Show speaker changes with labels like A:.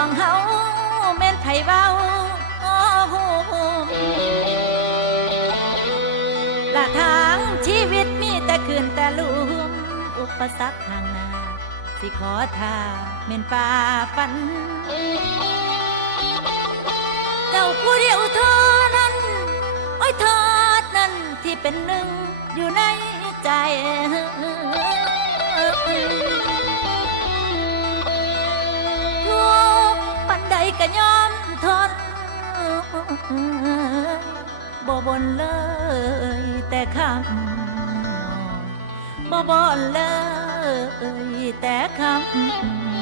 A: องเฮาแม่นไผเว้าละทางชีวิตมีแต่คืนแต่ลุมอุปสรรคทางหน้า สิขอทาเม่นป่าฟัน เจ้าผู้เดียวเธอนั้น อ้อยทอดนั้นที่เป็นหนึ่งอยู่ในใจ ก็ยอมทนบ่บนเลยแต่คำบ่บนเลยแต่คำ